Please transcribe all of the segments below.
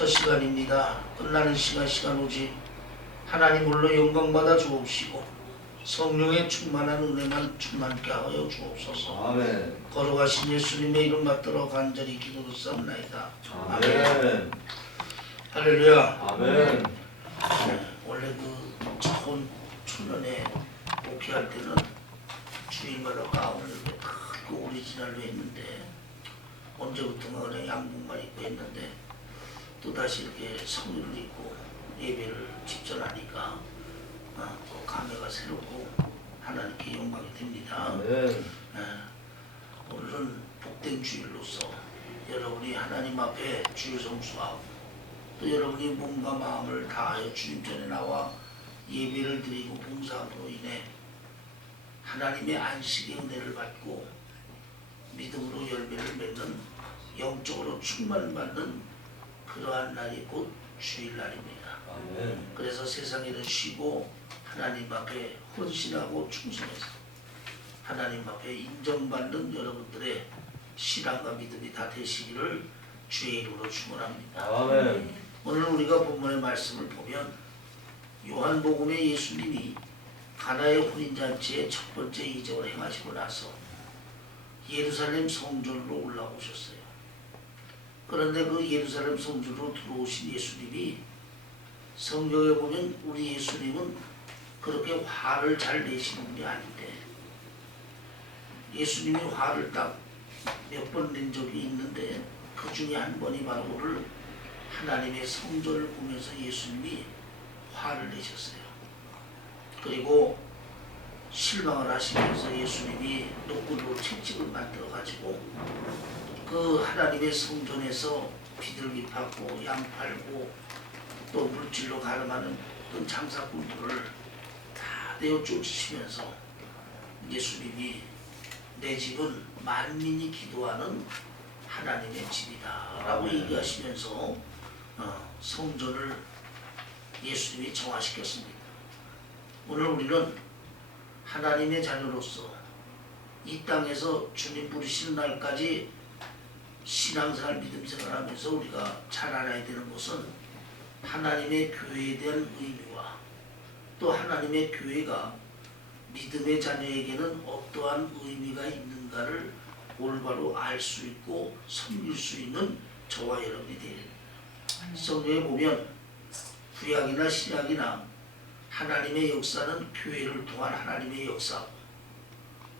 첫 시간입니다. 끝나는 시간 오직 하나님으로 영광받아 주옵시고 성령의 충만한 은혜만 충만케 하여 주옵소서. 아멘. 걸어가신 예수님의 이름 받들어 간절히 기도드렸사옵나이다. 아멘. 할렐루야. 아멘. 원래 그 처음 초년에 목회할 때는 주일마다 가운을 크게 오리지널로 했는데 언제부턴가 그냥 양복만 입고 했는데 또다시 이렇게 성의를 입고 예배를 집전하니까 또 감회가 새롭고 하나님께 영광이 됩니다. 아멘. 오늘은 복된 주일로서 여러분이 하나님 앞에 주일 성수하고 또 여러분이 몸과 마음을 다하여 주님 전에 나와 예배를 드리고 봉사함으로 인해 하나님의 안식의 은혜를 받고 믿음으로 열매를 맺는 영적으로 충만받는 그러한 날이 곧 주일날입니다. 아멘. 그래서 세상에는 쉬고 하나님 앞에 헌신하고 충성해서 하나님 앞에 인정받는 여러분들의 신앙과 믿음이 다 되시기를 주의 이름으로 축원합니다. 아멘. 오늘 우리가 본문의 말씀을 보면 요한복음에 예수님이 가나의 혼인잔치의 첫 번째 이적을 행하시고 나서 예루살렘 성전으로 올라오셨어요. 그런데 그 예루살렘 성전으로 들어오신 예수님이 성경에 보면 우리 예수님은 그렇게 화를 잘 내시는 분이 아닌데 예수님이 화를 딱 몇 번 낸 적이 있는데 그 중에 한 번이 바로 오늘 하나님의 성전을 보면서 예수님이 화를 내셨어요. 그리고 실망을 하시면서 예수님이 노끈으로 채찍을 만들어 가지고 그 하나님의 성전에서 비둘기 팠고 양 팔고 또 물질로 가름하는 그 장사꾼들을 다 내어 쫓으시면서 예수님이 내 집은 만민이 기도하는 하나님의 집이다 라고 얘기하시면서 성전을 예수님이 정화시켰습니다. 오늘 우리는 하나님의 자녀로서 이 땅에서 주님 부르시는 날까지 신앙생활 믿음생활 하면서 우리가 잘 알아야 되는 것은 하나님의 교회에 대한 의미와 또 하나님의 교회가 믿음의 자녀에게는 어떠한 의미가 있는가를 올바로 알 수 있고 섬길 수 있는 저와 여러분이 되야 됩니다. 성경에 보면 구약이나 신약이나 하나님의 역사는 교회를 통한 하나님의 역사고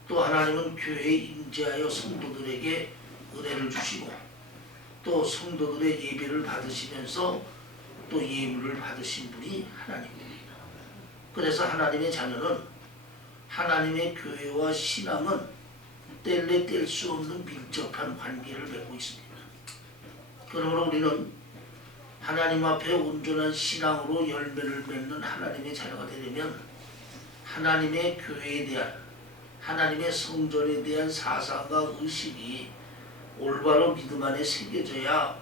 또 하나님은 교회에 임재하여 성도들에게 은혜를 주시고 또 성도들의 예배를 받으시면서 또 예물을 받으신 분이 하나님입니다. 그래서 하나님의 자녀는 하나님의 교회와 신앙은 뗄래 뗄 수 없는 밀접한 관계를 맺고 있습니다. 그러므로 우리는 하나님 앞에 온전한 신앙으로 열매를 맺는 하나님의 자녀가 되려면 하나님의 교회에 대한 하나님의 성전에 대한 사상과 의식이 올바로 믿음 안에 새겨져야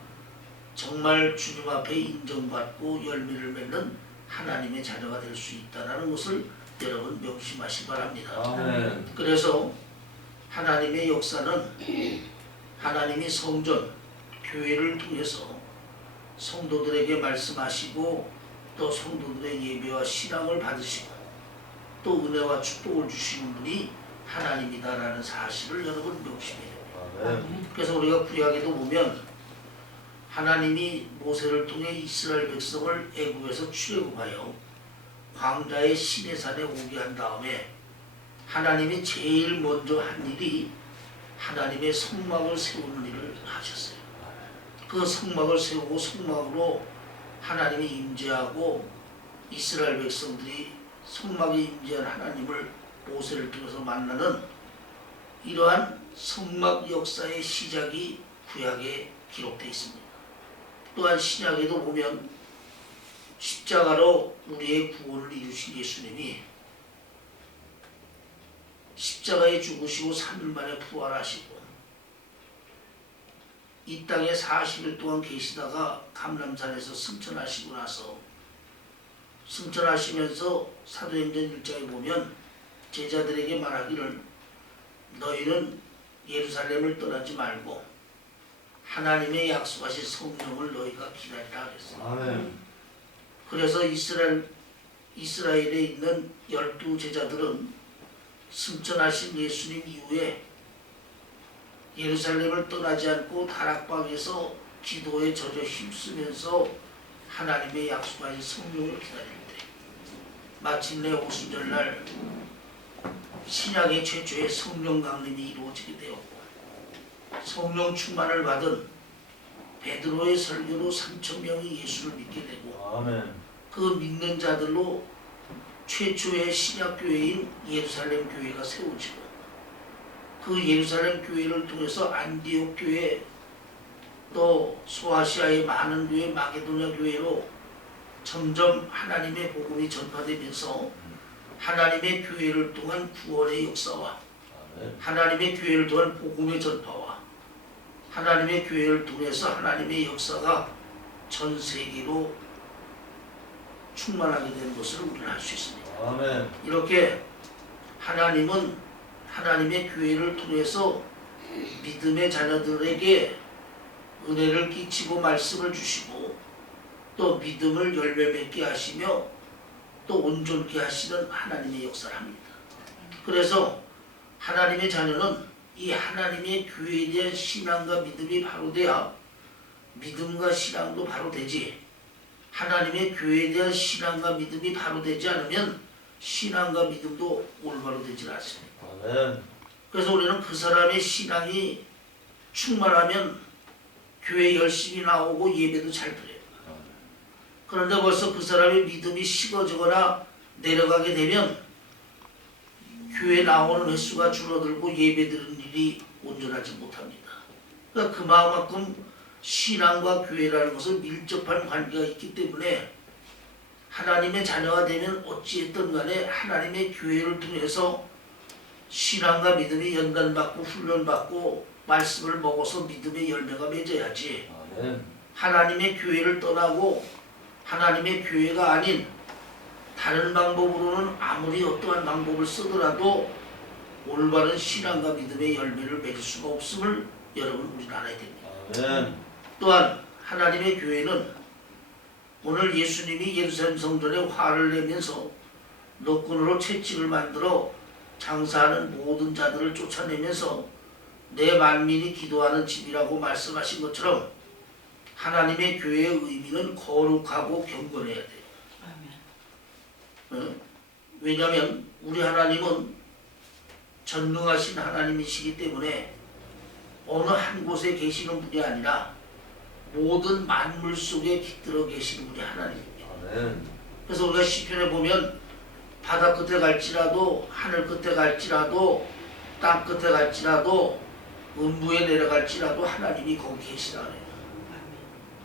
정말 주님 앞에 인정받고 열매를 맺는 하나님의 자녀가 될 수 있다는 것을 여러분 명심하시기 바랍니다. 아멘. 그래서 하나님의 역사는 하나님이 성전, 교회를 통해서 성도들에게 말씀하시고 또 성도들의 예배와 신앙을 받으시고 또 은혜와 축복을 주시는 분이 하나님이다라는 사실을 여러분 명심해야 됩니다. 아멘. 그래서 우리가 구약에도 보면 하나님이 모세를 통해 이스라엘 백성을 애굽에서 출애굽하여 광야의 시내산에 오게 한 다음에 하나님이 제일 먼저 한 일이 하나님의 성막을 세우는 일을 하셨어요. 그 성막을 세우고 성막으로 하나님이 임재하고 이스라엘 백성들이 성막에 임재한 하나님을 모세를 통해서 만나는 이러한 성막 역사의 시작이 구약에 기록되어 있습니다. 또한 신약에도 보면 십자가로 우리의 구원을 이루신 예수님이 십자가에 죽으시고 3일 만에 부활하시고 이 땅에 40일 동안 계시다가 감람산에서 승천하시고 나서 승천하시면서 사도행전 1장에 보면 제자들에게 말하기를 너희는 예루살렘을 떠나지 말고 하나님의 약속하신 성령을 너희가 기다리라 그랬어요. 아멘. 그래서 이스라엘에 있는 12 제자들은 승천하신 예수님 이후에 예루살렘을 떠나지 않고 다락방에서 기도에 젖어 힘쓰면서 하나님의 약속하신 성령을 기다릴 때 마침내 오순절날 신약의 최초의 성령 강림이 이루어지게 되었고 성령 충만을 받은 베드로의 설교로 3,000명이 예수를 믿게 되고 아멘. 그 믿는 자들로 최초의 신약교회인 예루살렘 교회가 세워지고 그 예루살렘 교회를 통해서 안디옥 교회 또 소아시아의 많은 교회 마게도냐 교회로 점점 하나님의 복음이 전파되면서 하나님의 교회를 통한 구원의 역사와 아멘. 하나님의 교회를 통한 복음의 전파와 하나님의 교회를 통해서 하나님의 역사가 전 세계로 충만하게 된 것을 우리는 알 수 있습니다. 아멘. 이렇게 하나님은 하나님의 교회를 통해서 믿음의 자녀들에게 은혜를 끼치고 말씀을 주시고 또 믿음을 열매 맺게 하시며 또 온전케 하시는 하나님의 역사를 합니다. 그래서 하나님의 자녀는 이 하나님의 교회에 대한 신앙과 믿음이 바로 돼야 믿음과 신앙도 바로 되지, 하나님의 교회에 대한 신앙과 믿음이 바로 되지 않으면 신앙과 믿음도 올바로 되지 않습니다. 아멘. 그래서 우리는 그 사람의 신앙이 충만하면 교회 열심히 나오고 예배도 잘 드려요. 그런데 벌써 그 사람의 믿음이 식어지거나 내려가게 되면 교회 나오는 횟수가 줄어들고 예배 드리는 일이 온전하지 못합니다. 그러니까 그만큼 신앙과 교회라는 것은 밀접한 관계가 있기 때문에 하나님의 자녀가 되면 어찌했든 간에 하나님의 교회를 통해서 신앙과 믿음이 연단받고 훈련받고 말씀을 먹어서 믿음의 열매가 맺어야지, 아멘. 하나님의 교회를 떠나고 하나님의 교회가 아닌 다른 방법으로는 아무리 어떠한 방법을 쓰더라도 올바른 신앙과 믿음의 열매를 맺을 수가 없음을 여러분 우리는 알아야 됩니다. 아멘. 또한 하나님의 교회는 오늘 예수님이 예루살렘 성전에 화를 내면서 노끈으로 채찍을 만들어 장사하는 모든 자들을 쫓아내면서 내 만민이 기도하는 집이라고 말씀하신 것처럼 하나님의 교회의 의미는 거룩하고 경건해야 돼요. 왜냐하면 우리 하나님은 전능하신 하나님이시기 때문에 어느 한 곳에 계시는 분이 아니라 모든 만물 속에 깃들어 계시는 분이 하나님입니다. 아멘. 그래서 우리가 시편에 보면 바다 끝에 갈지라도 하늘 끝에 갈지라도 땅 끝에 갈지라도 음부에 내려갈지라도 하나님이 거기 계시다 그래요.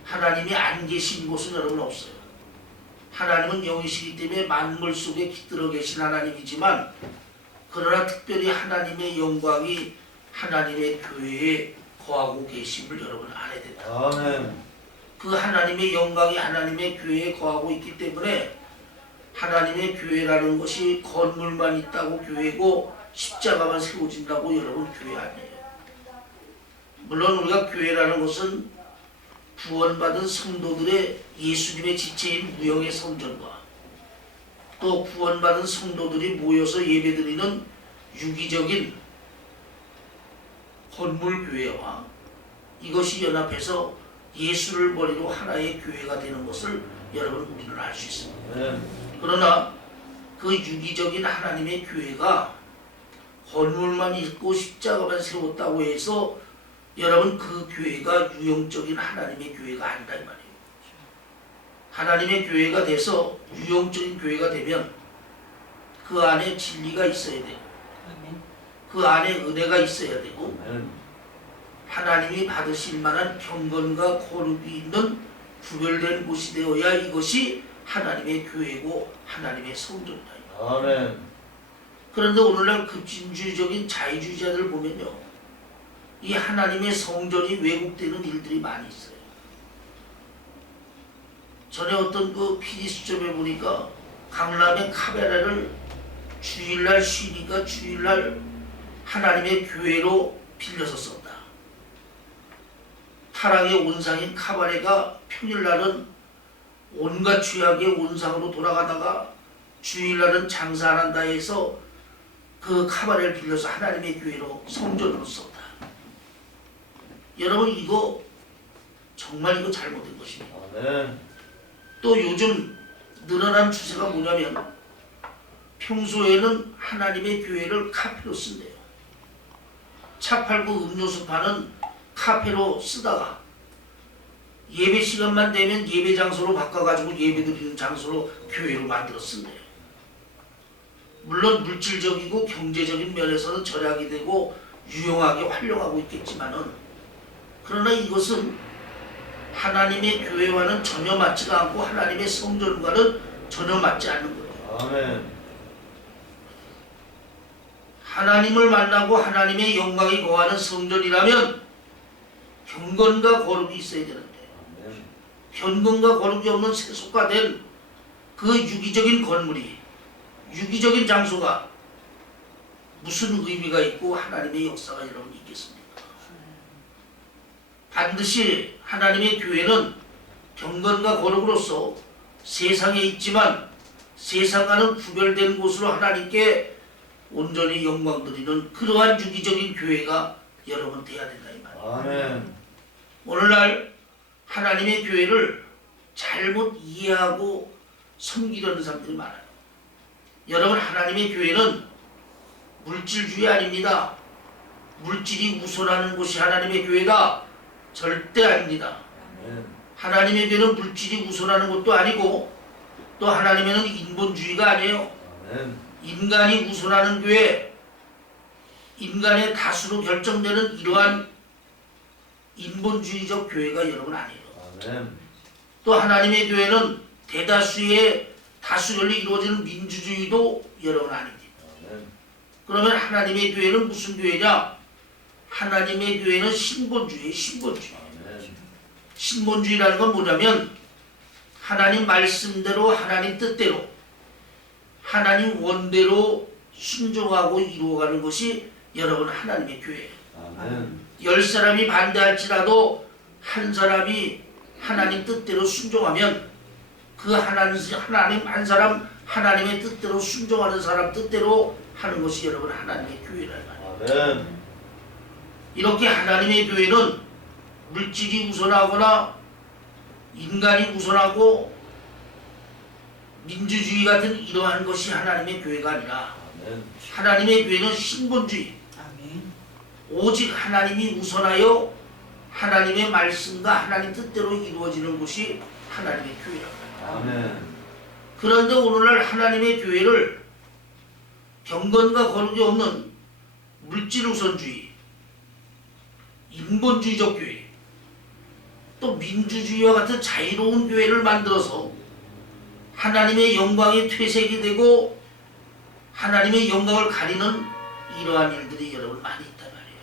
하나님이 안 계신 곳은 여러분 없어요. 하나님은 영이시기 때문에 만물 속에 깃들어 계신 하나님이지만 그러나 특별히 하나님의 영광이 하나님의 교회에 거하고 계심을 여러분 알아야 된다. 아멘. 그 하나님의 영광이 하나님의 교회에 거하고 있기 때문에 하나님의 교회라는 것이 건물만 있다고 교회고 십자가만 세워진다고 여러분 교회 아니에요. 물론 우리가 교회라는 것은 구원받은 성도들의 예수님의 지체인 무형의 성전과 또 구원받은 성도들이 모여서 예배드리는 유기적인 건물교회와 이것이 연합해서 예수를 머리로 하나의 교회가 되는 것을 여러분 우리는 알 수 있습니다. 아멘. 그러나 그 유기적인 하나님의 교회가 건물만 있고 십자가만 세웠다고 해서 여러분 그 교회가 유형적인 하나님의 교회가 아니다 이 말이에요. 하나님의 교회가 돼서 유형적인 교회가 되면 그 안에 진리가 있어야 되고 그 안에 은혜가 있어야 되고 아멘. 하나님이 받으실 만한 경건과 거룩이 있는 구별된 곳이 되어야 이것이 하나님의 교회고 하나님의 성전이다. 아멘. 그런데 오늘날 급진주의적인 자유주의자들 보면요, 이 하나님의 성전이 왜곡되는 일들이 많이 있어요. 전에 어떤 그 PD 수첩에 보니까 강남의 카베라를 주일날 쉬니까 주일날 하나님의 교회로 빌려서 썼다. 타락의 온상인 카바레가 평일날은 온갖 죄악의 온상으로 돌아가다가 주일날은 장사 안 한다 해서 그 카바레를 빌려서 하나님의 교회로 성전으로 썼다. 여러분 이거 정말 이거 잘못된 것입니다. 아멘. 또 요즘 늘어난 추세가 뭐냐면 평소에는 하나님의 교회를 카페로 쓴대요. 차 팔고 음료수 파는 카페로 쓰다가 예배 시간만 되면 예배 장소로 바꿔가지고 예배 드리는 장소로 교회로 만들어 쓴대요. 물론 물질적이고 경제적인 면에서는 절약이 되고 유용하게 활용하고 있겠지만은 그러나 이것은 하나님의 교회와는 전혀 맞지가 않고 하나님의 성전과는 전혀 맞지 않는 거예요. 아멘. 하나님을 만나고 하나님의 영광이 거하는 성전이라면 경건과 거룩이 있어야 되는데 아멘. 경건과 거룩이 없는 세속화된 그 유기적인 건물이 유기적인 장소가 무슨 의미가 있고 하나님의 역사가 여러분 있겠습니까? 반드시 하나님의 교회는 경건과 거룩으로서 세상에 있지만 세상과는 구별된 곳으로 하나님께 온전히 영광 드리는 그러한 유기적인 교회가 여러분 돼야 된다 이 말이에요. 아멘. 오늘날 하나님의 교회를 잘못 이해하고 섬기려는 사람들이 많아요. 여러분 하나님의 교회는 물질주의 아닙니다. 물질이 우선하는 곳이 하나님의 교회다. 절대 아닙니다. 아멘. 하나님의 교회는 물질이 우선하는 것도 아니고 또 하나님에는 인본주의가 아니에요. 아멘. 인간이 우선하는 교회, 인간의 다수로 결정되는 이러한 인본주의적 교회가 여러분 아니에요. 아멘. 또 하나님의 교회는 대다수의 다수결로 이루어지는 민주주의도 여러분 아닙니다. 아멘. 그러면 하나님의 교회는 무슨 교회냐? 하나님의 교회는 신본주의예요. 신본주의. 아멘. 신본주의라는 건 뭐냐면 하나님 말씀대로 하나님 뜻대로 하나님 원대로 순종하고 이루어가는 것이 여러분 하나님의 교회예요. 아멘. 10사람이 반대할지라도 한 사람이 하나님 뜻대로 순종하면 그 하나님 한 사람 하나님의 뜻대로 순종하는 사람 뜻대로 하는 것이 여러분 하나님의 교회라는 말이에요. 아멘. 이렇게 하나님의 교회는 물질이 우선하거나 인간이 우선하고 민주주의 같은 이러한 것이 하나님의 교회가 아니라 아멘. 하나님의 교회는 신본주의 아멘. 오직 하나님이 우선하여 하나님의 말씀과 하나님 뜻대로 이루어지는 것이 하나님의 교회라고 합니다. 아멘. 그런데 오늘날 하나님의 교회를 경건과 거룩이 없는 물질 우선주의, 인본주의적 교회, 또 민주주의와 같은 자유로운 교회를 만들어서 하나님의 영광이 퇴색이 되고 하나님의 영광을 가리는 이러한 일들이 여러분 많이 있단 말이에요.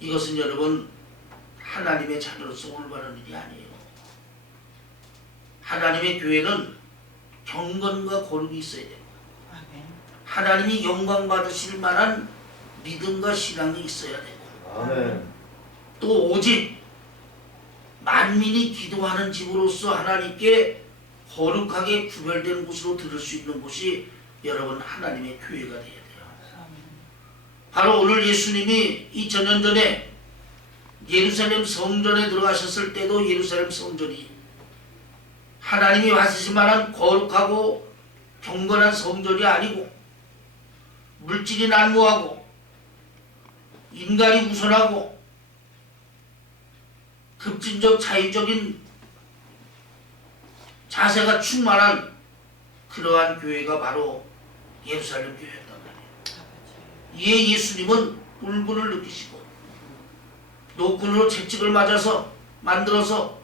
이것은 여러분 하나님의 자녀로서 올바른 일이 아니에요. 하나님의 교회는 경건과 거룩이 있어야 돼요. 아멘. 하나님이 영광 받으실 만한 믿음과 신앙이 있어야 되고 아멘. 또 오직 만민이 기도하는 집으로서 하나님께 거룩하게 구별된 곳으로 들을 수 있는 곳이 여러분 하나님의 교회가 되어야 돼요. 아멘. 바로 오늘 예수님이 2000년 전에 예루살렘 성전에 들어가셨을 때도 예루살렘 성전이 하나님이 왔으실 만한 거룩하고 경건한 성전이 아니고 물질이 난무하고 인간이 우선하고 급진적 자유적인 자세가 충만한 그러한 교회가 바로 예루살렘 교회였단 말이에요. 이에 예수님은 울분을 느끼시고 노끈으로 채찍을 맞아서 만들어서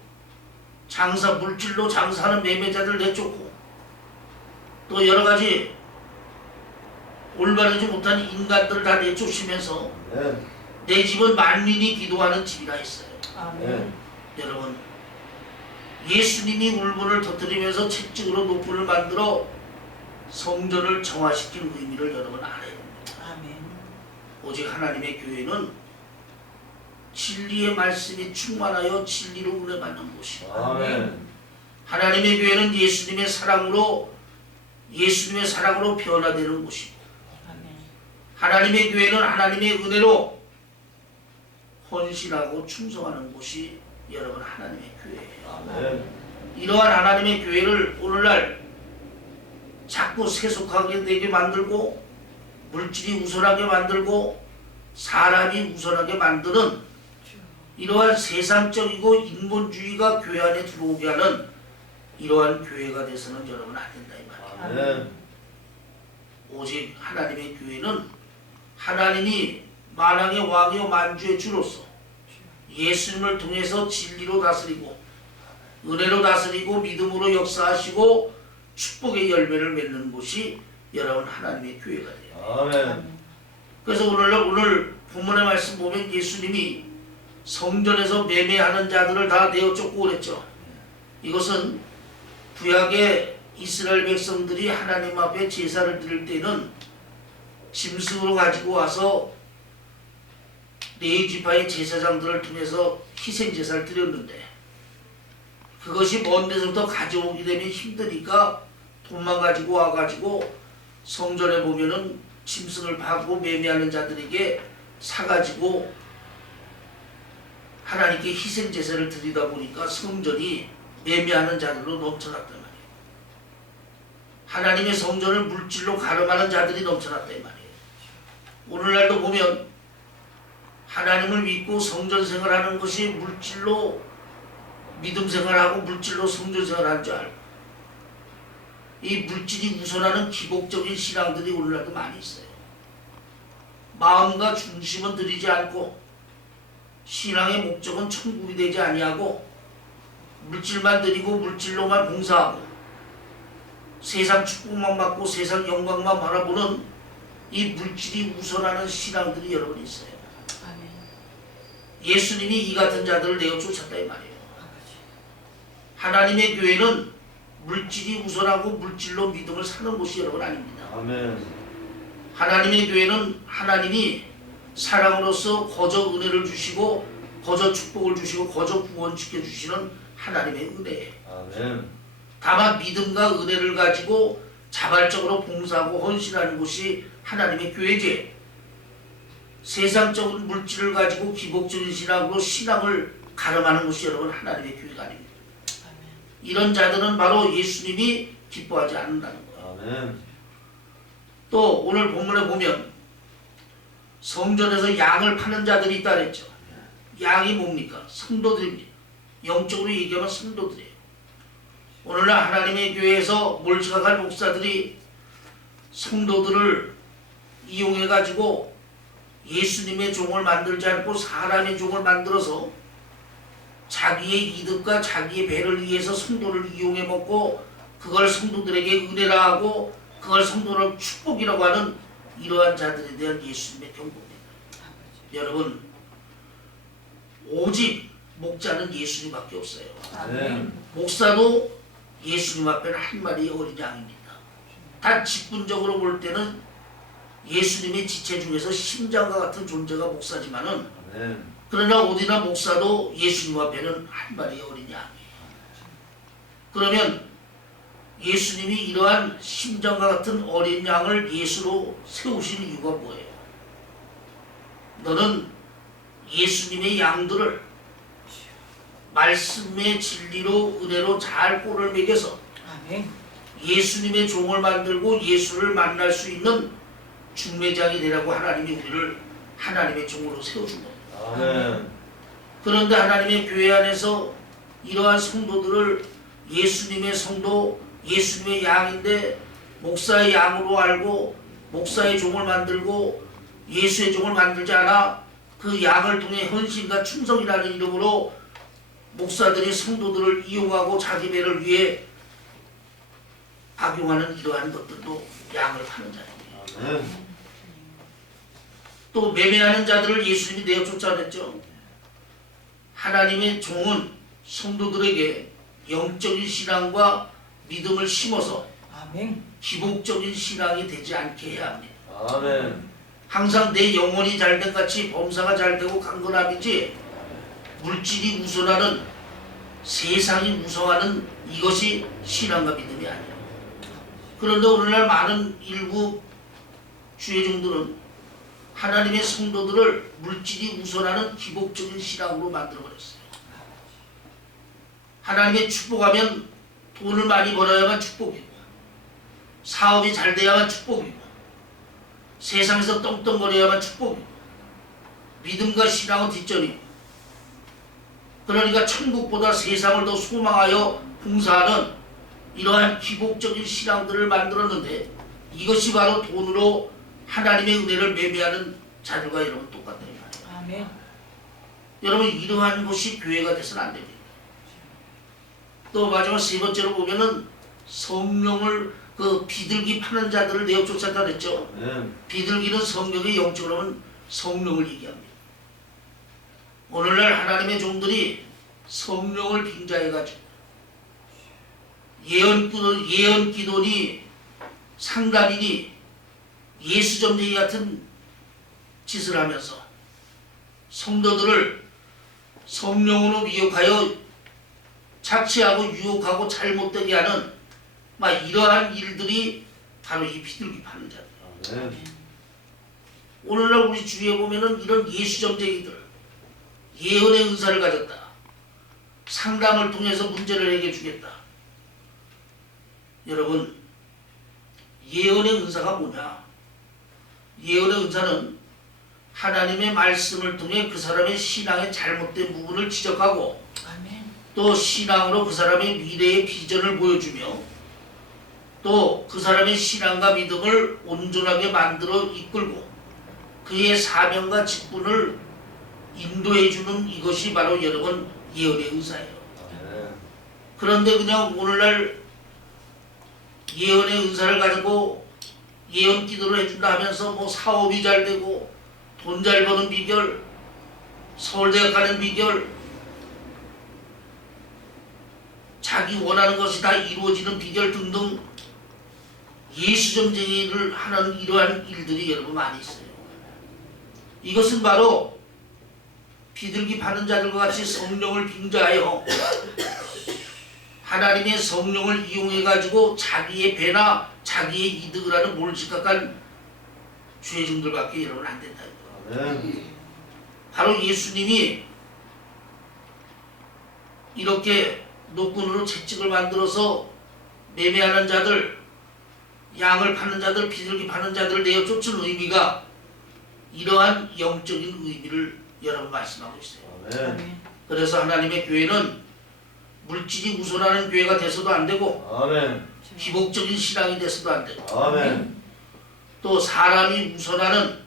물질로 장사하는 매매자들 내쫓고 또 여러가지 올바르지 못한 인간들을 다 내쫓으면서 아멘. 내 집은 만민이 기도하는 집이라 했어요. 아멘. 여러분 예수님이 울분을 터뜨리면서 채찍으로 노끈을 만들어 성전을 정화시킨 의미를 여러분 알아야 됩니다. 아멘. 오직 하나님의 교회는 진리의 말씀이 충만하여 진리로 은혜 받는 곳이고, 아멘. 하나님의 교회는 예수님의 사랑으로 변화되는 곳이고, 하나님의 교회는 하나님의 은혜로 헌신하고 충성하는 곳이 여러분 하나님의 교회예요. 아멘. 이러한 하나님의 교회를 오늘날 자꾸 세속하게 되게 만들고 물질이 우선하게 만들고 사람이 우선하게 만드는 이러한 세상적이고 인본주의가 교회 안에 들어오게 하는 이러한 교회가 돼서는 여러분 안 된다 이 말이에요. 아멘. 오직 하나님의 교회는 하나님이 만왕의 왕이요 만주의 주로서 예수님을 통해서 진리로 다스리고 은혜로 다스리고 믿음으로 역사하시고 축복의 열매를 맺는 곳이 여러분 하나님의 교회가 돼요. 아멘. 그래서 오늘 본문의 말씀 보면 예수님이 성전에서 매매하는 자들을 다 내어 쫓고 그랬죠. 이것은 구약의 이스라엘 백성들이 하나님 앞에 제사를 드릴 때는 짐승으로 가지고 와서 레위 지파의 제사장들을 통해서 희생 제사를 드렸는데 그것이 먼 데서부터 가져오게 되면 힘드니까 돈만 가지고 와가지고 성전에 보면은 짐승을 파고 매매하는 자들에게 사가지고 하나님께 희생 제사를 드리다 보니까 성전이 매매하는 자들로 넘쳐났단 말이에요. 하나님의 성전을 물질로 가름하는 자들이 넘쳐났단 말이에요. 오늘날도 보면 하나님을 믿고 성전 생활하는 것이 물질로 믿음 생활하고 물질로 성전 생활하는 줄 알고 이 물질이 우선하는 기복적인 신앙들이 오늘날도 많이 있어요. 마음과 중심은 드리지 않고 신앙의 목적은 천국이 되지 아니하고 물질만 드리고 물질로만 봉사하고 세상 축복만 받고 세상 영광만 바라보는 이 물질이 우선하는 신앙들이 여러분 있어요. 예수님이 이 같은 자들을 내어 쫓았다 이 말이에요. 하나님의 교회는 물질이 우선하고 물질로 믿음을 사는 곳이 여러분 아닙니다. 아멘. 하나님의 교회는 하나님이 사랑으로서 거저 은혜를 주시고 거저 축복을 주시고 거저 구원시켜 주시는 하나님의 은혜예요. 아멘. 다만 믿음과 은혜를 가지고 자발적으로 봉사하고 헌신하는 곳이 하나님의 교회지 세상적인 물질을 가지고 기복적인 신앙으로 신앙을 가름하는 것이 여러분 하나님의 교회가 아닙니다. 이런 자들은 바로 예수님이 기뻐하지 않는다는 거예요. 아멘. 또 오늘 본문에 보면 성전에서 양을 파는 자들이 있다 그랬죠. 양이 뭡니까? 성도들입니다. 영적으로 얘기하면 성도들이에요. 오늘날 하나님의 교회에서 몰지각할 목사들이 성도들을 이용해가지고 예수님의 종을 만들지 않고 사람의 종을 만들어서 자기의 이득과 자기의 배를 위해서 성도를 이용해 먹고 그걸 성도들에게 은혜라 하고 그걸 성도를 축복이라고 하는 이러한 자들에 대한 예수님의 경고입니다. 여러분 오직 목자는 예수님밖에 없어요. 아멘. 목사도 예수님 앞에는 한 마리의 어린 양입니다. 단 직분적으로 볼 때는 예수님의 지체 중에서 심장과 같은 존재가 목사지만은 아멘. 그러나 어디나 목사도 예수님 앞에는 한 마리의 어린 양이에요. 그러면 예수님이 이러한 심장과 같은 어린 양을 예수로 세우신 이유가 뭐예요? 너는 예수님의 양들을 말씀의 진리로 은혜로 잘 꼴을 먹여서 예수님의 종을 만들고 예수를 만날 수 있는 중매장이 되라고 하나님이 우리를 하나님의 종으로 세워준 겁니다. 아멘. 그런데 하나님의 교회 안에서 이러한 성도들을 예수님의 성도, 예수님의 양인데 목사의 양으로 알고 목사의 종을 만들고 예수의 종을 만들지 않아 그 양을 통해 헌신과 충성이라는 이름으로 목사들이 성도들을 이용하고 자기 배를 위해 악용하는 이러한 것들도 양을 파는 자입니다. 아멘. 또 매매하는 자들을 예수님이 내어 쫓아냈죠. 하나님의 종은 성도들에게 영적인 신앙과 믿음을 심어서 기복적인 신앙이 되지 않게 해야 합니다. 아멘. 항상 내 영혼이 잘된 같이 범사가 잘되고 강건함이지 물질이 우선하는 세상이 우선하는 이것이 신앙과 믿음이 아니에요. 그런데 오늘날 많은 일부 주의종들은 하나님의 성도들을 물질이 우선하는 기복적인 신앙으로 만들어버렸어요. 하나님의 축복하면 돈을 많이 벌어야만 축복이고, 사업이 잘 돼야만 축복이고, 세상에서 떵떵거려야만 축복이고, 믿음과 신앙은 뒷전이고, 그러니까 천국보다 세상을 더 소망하여 봉사하는 이러한 기복적인 신앙들을 만들었는데, 이것이 바로 돈으로 하나님의 은혜를 매매하는 자들과 여러분 똑같다는 말이에요. 아멘. 여러분 이러한 것이 교회가 돼서는 안 됩니다. 또 마지막 세 번째로 보면은 성령을 비둘기 파는 자들을 내어 쫓았다 그랬죠. 비둘기는 성경의 영적으로 하면 성령을 얘기합니다. 오늘날 하나님의 종들이 성령을 빙자해가지고 예언기도니 상담이니 예수점쟁이 같은 짓을 하면서 성도들을 성령으로 미혹하여 착취하고 유혹하고 잘못되게 하는 이러한 일들이 바로 이 비둘기 파는 자들. 오늘날 우리 주위에 보면은 이런 예수점쟁이들, 예언의 은사를 가졌다, 상담을 통해서 문제를 해결해 주겠다. 여러분, 예언의 은사가 뭐냐? 예언의 은사는 하나님의 말씀을 통해 그 사람의 신앙의 잘못된 부분을 지적하고, 아멘. 또 신앙으로 그 사람의 미래의 비전을 보여주며, 또 그 사람의 신앙과 믿음을 온전하게 만들어 이끌고 그의 사명과 직분을 인도해주는 이것이 바로 여러분 예언의 은사예요. 그런데 그냥 오늘날 예언의 은사를 가지고 예언 기도를 해준다 하면서 사업이 잘 되고 돈 잘 버는 비결, 서울대학 가는 비결, 자기 원하는 것이 다 이루어지는 비결 등등 예수점쟁이를 하는 이러한 일들이 여러분 많이 있어요. 이것은 바로 비둘기 파는 자들과 같이 성령을 빙자하여 하나님의 성령을 이용해가지고 자기의 배나 자기의 이득을 하는 몰직각한 죄종들밖에 여러분 안 된다. 바로 예수님이 이렇게 노끈으로 채찍을 만들어서 매매하는 자들, 양을 파는 자들, 비둘기 파는 자들을 내어 쫓은 의미가 이러한 영적인 의미를 여러분 말씀하고 있어요. 아멘. 그래서 하나님의 교회는 물질이 우선하는 교회가 돼서도 안 되고, 기복적인 신앙이 돼서도 안 되고, 또 사람이 우선하는,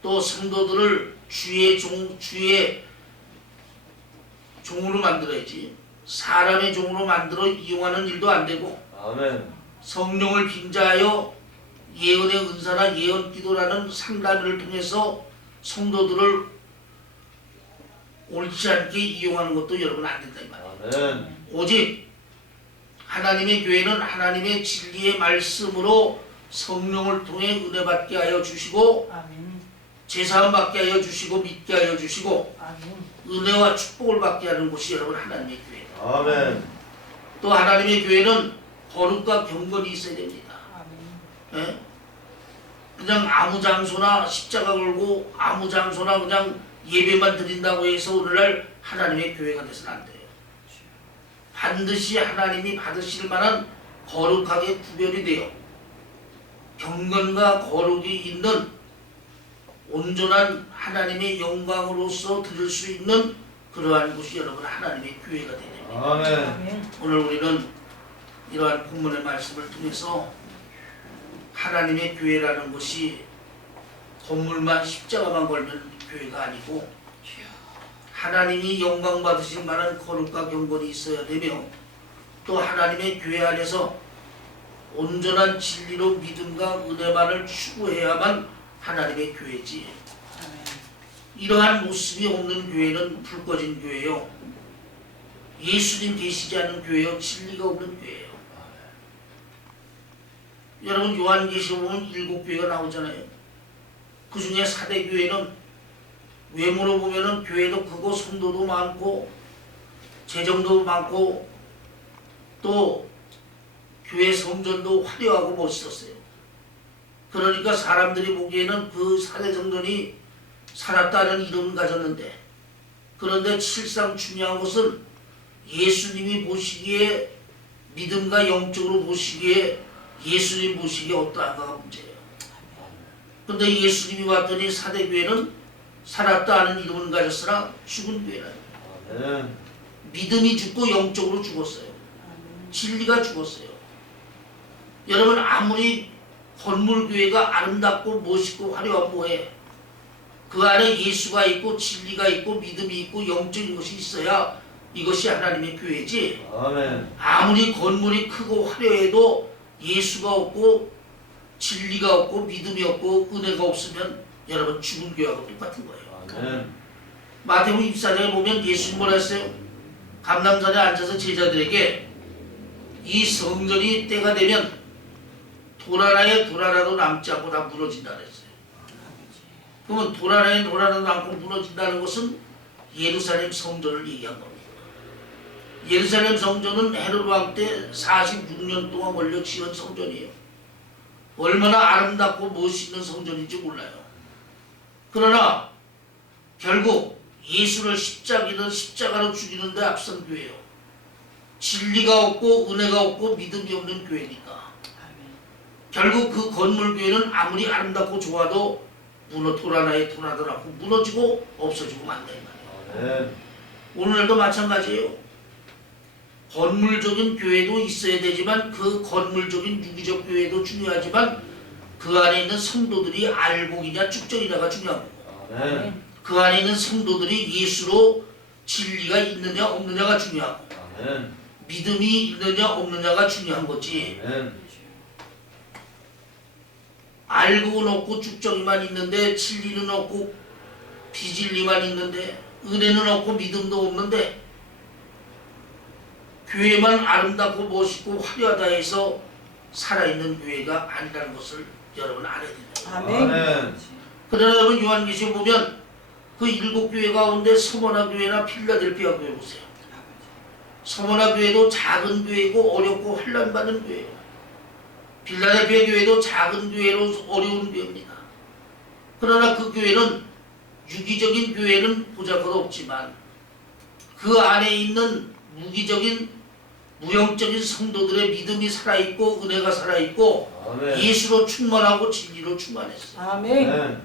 또 성도들을 주의 종으로 만들어야지, 사람의 종으로 만들어 이용하는 일도 안 되고, 성령을 빙자하여 예언의 은사나 예언 기도라는 상담을 통해서 성도들을 옳지 않게 이용하는 것도 여러분 안 된다 이 말이에요. 오직 하나님의 교회는 하나님의 진리의 말씀으로 성령을 통해 은혜 받게 하여 주시고, 아멘. 제사함 받게 하여 주시고, 믿게 하여 주시고, 아멘. 은혜와 축복을 받게 하는 곳이 여러분 하나님의 교회예요. 아멘. 또 하나님의 교회는 거룩과 경건이 있어야 됩니다. 아멘. 예? 그냥 아무 장소나 십자가 걸고 아무 장소나 그냥 예배만 드린다고 해서 오늘날 하나님의 교회가 돼서는 안 돼요. 반드시 하나님이 받으실 만한 거룩하게 구별이 되어 경건과 거룩이 있는 온전한 하나님의 영광으로서 드릴 수 있는 그러한 곳이 여러분 하나님의 교회가 되야 됩니다. 아멘. 오늘 우리는 이러한 본문의 말씀을 통해서 하나님의 교회라는 것이 건물만 십자가만 걸면 교회가 아니고 하나님이 영광 받으실 만한 거룩과 경건이 있어야 되며, 또 하나님의 교회 안에서 온전한 진리로 믿음과 은혜만을 추구해야만 하나님의 교회지, 이러한 모습이 없는 교회는 불 꺼진 교회요, 예수님 계시지 않는 교회요, 진리가 없는 교회예요. 여러분 요한계시록 보면 7교회가 나오잖아요. 그 중에 4대 교회는 외모로 보면은 교회도 크고 성도도 많고 재정도 많고 또 교회 성전도 화려하고 멋있었어요. 그러니까 사람들이 보기에는 그 사대 성전이 살았다는 이름을 가졌는데, 그런데 실상 중요한 것은 예수님이 보시기에, 믿음과 영적으로 보시기에 예수님 보시기에 어떠한가가 문제예요. 그런데 예수님이 왔더니 사대교회는 살았다 하는 이름을 가졌으나 죽은 교회라. 아멘. 믿음이 죽고 영적으로 죽었어요. 진리가 죽었어요. 여러분, 아무리 건물교회가 아름답고 멋있고 화려하고 뭐해, 그 안에 예수가 있고 진리가 있고 믿음이 있고 영적인 것이 있어야 이것이 하나님의 교회지. 아멘. 아무리 건물이 크고 화려해도 예수가 없고 진리가 없고 믿음이 없고 은혜가 없으면 여러분 죽은 교회하고 똑같은 거예요. 아멘. 마태복음 24장에 보면 예수님 뭐라 했어요? 감람산에 앉아서 제자들에게 이 성전이 때가 되면 돌 하나도 남지 않고 다 무너진다 그랬어요. 그러면 돌 하나도 남고 무너진다는 것은 예루살렘 성전을 얘기한 겁니다. 예루살렘 성전은 헤롯 왕 때 46년 동안 원래 지은 성전이에요. 얼마나 아름답고 멋있는 성전인지 몰라요. 그러나 결국 예수를 십자가로 죽이는데 앞선 교회예요. 진리가 없고 은혜가 없고 믿음이 없는 교회니까. 결국 그 건물교회는 아무리 아름답고 좋아도 돌 하나에 돌 하나도 않고 무너지고 없어지고 만다 이 말이에요. 아멘. 오늘도 마찬가지예요. 건물적인 교회도 있어야 되지만 그 건물적인 유기적 교회도 중요하지만 그 안에 있는 성도들이 알곡이냐 쭉정이냐가 중요한 거고, 아멘. 그 안에 있는 성도들이 예수로 진리가 있느냐 없느냐가 중요하고, 아멘. 믿음이 있느냐 없느냐가 중요한 거지. 아멘. 알곡은 없고 쭉정이만 있는데 진리는 없고 비진리만 있는데 은혜는 없고 믿음도 없는데 교회만 아름답고 멋있고 화려하다 해서 살아있는 교회가 아니라는 것을 여러분 알아야 된다. 아멘. 그러나 여러분 요한계시록 보면 그 7교회 가운데 서머나 교회나 필라델피아 교회 보세요. 서머나 교회도 작은 교회고 어렵고 환난받는 교회예요. 필라델피아 교회도 작은 교회로 어려운 교회입니다. 그러나 그 교회는 유기적인 교회는 보잘것 없지만 그 안에 있는 무기적인 무형적인 성도들의 믿음이 살아있고 은혜가 살아있고 아멘. 예수로 충만하고 진리로 충만했어요. 아멘. 아멘.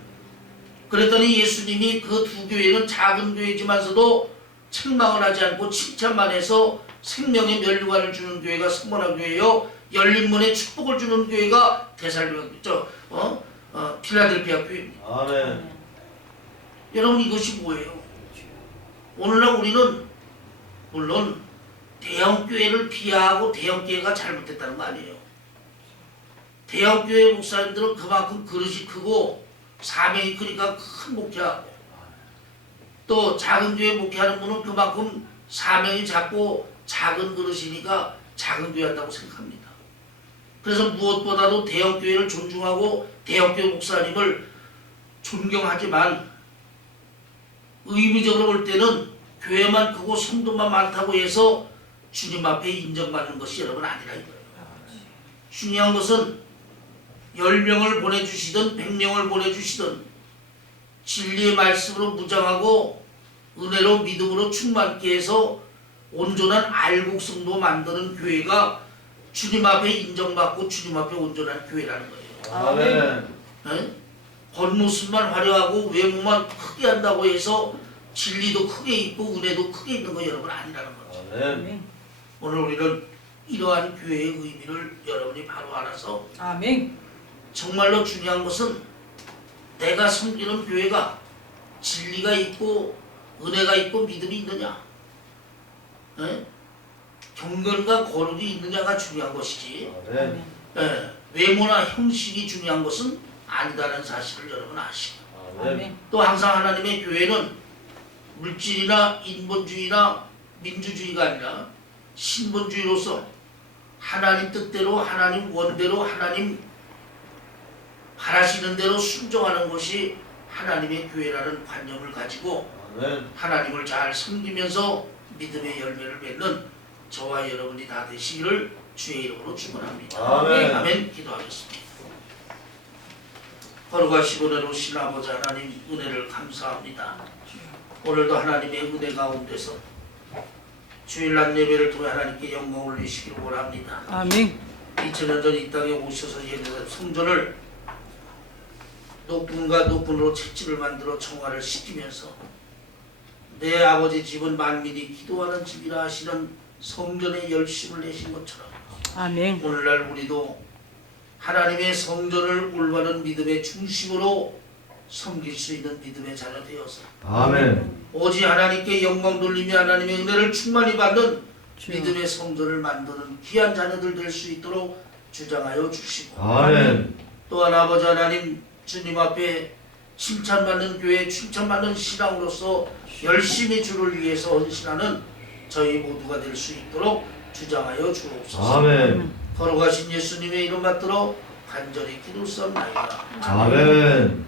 그랬더니 예수님이 그 두 교회는 작은 교회지만서도 책망을 하지 않고 칭찬만 해서 생명의 면류관을 주는 교회가 성모나 교회요, 열린 문에 축복을 주는 교회가 필라델피아 교회입니다. 아멘. 여러분, 이것이 뭐예요? 오늘날 우리는 물론 대형교회를 비하하고 대형교회가 잘못됐다는 거 아니에요. 대형교회 목사님들은 그만큼 그릇이 크고 사명이 크니까 큰 목회하고, 또 작은 교회 목회하는 분은 그만큼 사명이 작고 작은 그릇이니까 작은 교회 한다고 생각합니다. 그래서 무엇보다도 대형교회를 존중하고 대형교회 목사님을 존경하지만 의미적으로 볼 때는 교회만 크고 성도만 많다고 해서 주님 앞에 인정받는 것이 여러분 아니라 이거예요. 중요한 것은 10명을 보내주시든 100명을 보내주시든 진리의 말씀으로 무장하고 은혜로 믿음으로 충만케 해서 온전한 알곡성도 만드는 교회가 주님 앞에 인정받고 주님 앞에 온전한 교회라는 거예요. 아멘. 에? 겉모습만 화려하고 외모만 크게 한다고 해서 진리도 크게 있고 은혜도 크게 있는 거 여러분 아니라는 거죠. 아멘. 오늘 우리는 이러한 교회의 의미를 여러분이 바로 알아서, 아멘. 정말로 중요한 것은 내가 섬기는 교회가 진리가 있고 은혜가 있고 믿음이 있느냐, 에? 경건과 거룩이 있느냐가 중요한 것이지, 아멘. 외모나 형식이 중요한 것은 아니다라는 사실을 여러분 아시고, 아멘. 또 항상 하나님의 교회는 물질이나 인본주의나 민주주의가 아니라 신본주의로서 하나님 뜻대로 하나님 원대로 하나님 바라시는 대로 순종하는 것이 하나님의 교회라는 관념을 가지고 아멘. 하나님을 잘 섬기면서 믿음의 열매를 맺는 저와 여러분이 다 되시기를 주의 이름으로 축원합니다. 아멘. 아멘. 기도하겠습니다. 거룩하시고 내려오신 아버지 하나님 은혜를 감사합니다. 오늘도 하나님의 은혜 가운데서 주일날 예배를 통해 하나님께 영광을 올리시기를 원합니다. 아멘. 2000년 전 이 땅에 오셔서 예루살렘 성전을 노끈과 노끈으로 채찍을 만들어 청화를 시키면서 내 아버지 집은 만민이 기도하는 집이라 하시는 성전에 열심을 내신 것처럼 아멘. 오늘날 우리도 하나님의 성전을 올바른 믿음의 중심으로 섬길 수 있는 믿음의 자녀 되어서 아멘. 오직 하나님께 영광 돌리며 하나님의 은혜를 충만히 받는 주여. 믿음의 성전을 만드는 귀한 자녀들 될 수 있도록 주장하여 주시고 아멘. 또한 아버지 하나님 주님 앞에 칭찬받는 교회 칭찬받는 신앙으로서 열심히 주를 위해서 헌신하는 저희 모두가 될 수 있도록 주장하여 주옵소서. 아멘. 거룩하신 예수님의 이름 받들어 간절히 기도하옵나이다. 아멘.